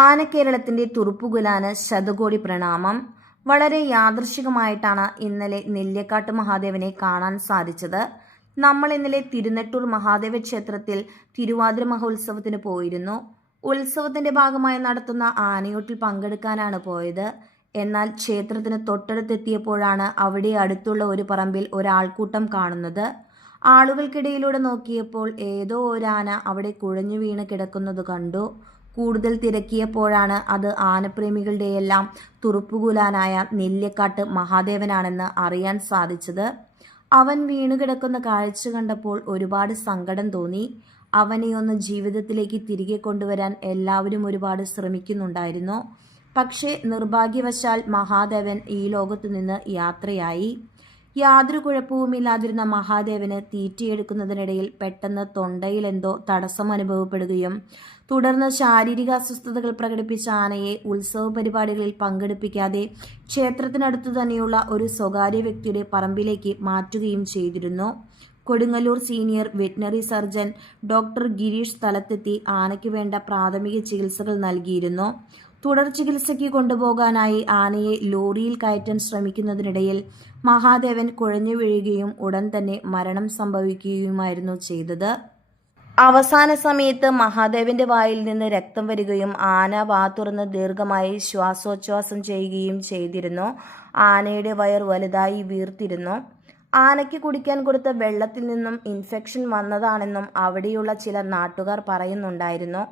ആനക്കേരളത്തിന്റെ തുറുപ്പുകുലാന് ശതകോടി പ്രണാമം. വളരെ യാദൃശ്ചികമായിട്ടാണ് ഇന്നലെ നെല്ലിക്കാട്ട് മഹാദേവനെ കാണാൻ സാധിച്ചത്. നമ്മൾ ഇന്നലെ തിരുനെട്ടൂർ മഹാദേവ ക്ഷേത്രത്തിൽ തിരുവാതിര മഹോത്സവത്തിന് പോയിരുന്നു. ഉത്സവത്തിന്റെ ഭാഗമായി നടത്തുന്ന ആനയൂട്ടിൽ പങ്കെടുക്കാനാണ് പോയത്. എന്നാൽ ക്ഷേത്രത്തിന് തൊട്ടടുത്തെത്തിയപ്പോഴാണ് അവിടെ അടുത്തുള്ള ഒരു പറമ്പിൽ ഒരാൾക്കൂട്ടം കാണുന്നത്. ആളുകൾക്കിടയിലൂടെ നോക്കിയപ്പോൾ ഏതോ ഒരു ആന അവിടെ കുഴഞ്ഞു വീണ് കിടക്കുന്നത് കണ്ടു. കൂടുതൽ തിരക്കിയപ്പോഴാണ് അത് ആനപ്രേമികളുടെയെല്ലാം തുറുപ്പുകുലാനായ നെല്ലിക്കാട്ട് മഹാദേവനാണെന്ന് അറിയാൻ സാധിച്ചത്. അവൻ വീണുകിടക്കുന്ന കാഴ്ച കണ്ടപ്പോൾ ഒരുപാട് സങ്കടം തോന്നി. അവനെയൊന്ന് ജീവിതത്തിലേക്ക് തിരികെ കൊണ്ടുവരാൻ എല്ലാവരും ഒരുപാട് ശ്രമിക്കുന്നുണ്ടായിരുന്നു. പക്ഷേ നിർഭാഗ്യവശാൽ മഹാദേവൻ ഈ ലോകത്തു നിന്ന് യാത്രയായി. യാതൊരു കുഴപ്പവുമില്ലാതിരുന്ന മഹാദേവന് തീറ്റിയെടുക്കുന്നതിനിടയിൽ പെട്ടെന്ന് തൊണ്ടയിൽ എന്തോ തടസ്സം അനുഭവപ്പെടുകയും തുടർന്ന് ശാരീരിക അസ്വസ്ഥതകൾ പ്രകടിപ്പിച്ച ആനയെ ഉത്സവ പരിപാടികളിൽ പങ്കെടുപ്പിക്കാതെ ക്ഷേത്രത്തിനടുത്തു തന്നെയുള്ള ഒരു സ്വകാര്യ വ്യക്തിയുടെ പറമ്പിലേക്ക് മാറ്റുകയും ചെയ്തിരുന്നു. Kodungallur senior veterinary surgeon doctor Girish സ്ഥലത്തെത്തി ആനയ്ക്ക് വേണ്ട പ്രാഥമിക ചികിത്സകൾ നൽകിയിരുന്നു. തുടർ ചികിത്സയ്ക്ക് കൊണ്ടുപോകാനായി ആനയെ ലോറിയിൽ കയറ്റാൻ ശ്രമിക്കുന്നതിനിടയിൽ മഹാദേവൻ കുഴഞ്ഞു വീഴുകയും ഉടൻ തന്നെ മരണം സംഭവിക്കുകയുമായിരുന്നു ചെയ്തത്. അവസാന സമയത്ത് മഹാദേവന്റെ വായിൽ നിന്ന് രക്തം വരികയും ആന വാ തുറന്ന് ദീർഘമായി ശ്വാസോച്ഛ്വാസം ചെയ്യുകയും ചെയ്തിരുന്നു. ആനയുടെ വയർ വലുതായി വീർത്തിരുന്നു. ആനയ്ക്ക് കുടിക്കാൻ കൊടുത്ത വെള്ളത്തിൽ നിന്നും ഇൻഫെക്ഷൻ വന്നതാണെന്നും അവിടെയുള്ള ചില നാട്ടുകാർ പറയുന്നുണ്ടായിരുന്നു.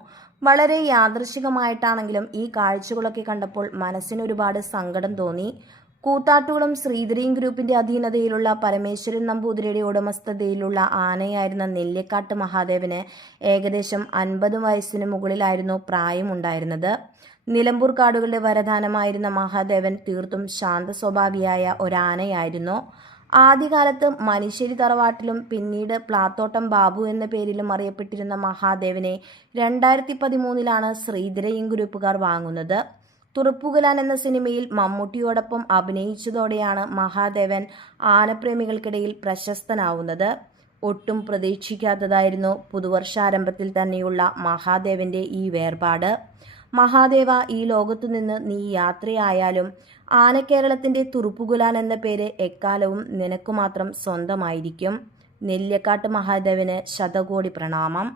വളരെ യാദൃശ്ചികമായിട്ടാണെങ്കിലും ഈ കാഴ്ചകളൊക്കെ കണ്ടപ്പോൾ മനസ്സിന് ഒരുപാട് സങ്കടം തോന്നി. കൂത്താട്ടുകുളം ശ്രീധരീൻ ഗ്രൂപ്പിന്റെ അധീനതയിലുള്ള പരമേശ്വരൻ നമ്പൂതിരിയുടെ ഉടമസ്ഥതയിലുള്ള ആനയായിരുന്ന നെല്ലിക്കാട്ട് മഹാദേവന് ഏകദേശം 50 വയസ്സിന് മുകളിലായിരുന്നു പ്രായമുണ്ടായിരുന്നത്. നിലമ്പൂർ കാടുകളുടെ വരദാനമായിരുന്ന മഹാദേവൻ തീർത്തും ശാന്ത സ്വഭാവിയായ ഒരാനയായിരുന്നു. ആദ്യകാലത്ത് മനിശ്ശേരി തറവാട്ടിലും പിന്നീട് പ്ലാത്തോട്ടം ബാബു എന്ന പേരിലും അറിയപ്പെട്ടിരുന്ന മഹാദേവനെ 2013 ശ്രീധരീൻ ഗ്രൂപ്പുകാർ വാങ്ങുന്നത്. തുറുപ്പുകുലാൻ എന്ന സിനിമയിൽ മമ്മൂട്ടിയോടൊപ്പം അഭിനയിച്ചതോടെയാണ് മഹാദേവൻ ആനപ്രേമികൾക്കിടയിൽ പ്രശസ്തനാവുന്നത്. ഒട്ടും പ്രതീക്ഷിക്കാത്തതായിരുന്നു പുതുവർഷാരംഭത്തിൽ തന്നെയുള്ള മഹാദേവന്റെ ഈ വേർപാട്. മഹാദേവ, ഈ ലോകത്തു നിന്ന് നീ യാത്രയായാലും ആനക്കേരളത്തിന്റെ തുറുപ്പുകുലാൻ എന്ന പേര് എക്കാലവും നിനക്കു മാത്രം സ്വന്തമായിരിക്കും. നെല്ലിക്കാട്ട് മഹാദേവന് ശതകോടി പ്രണാമം.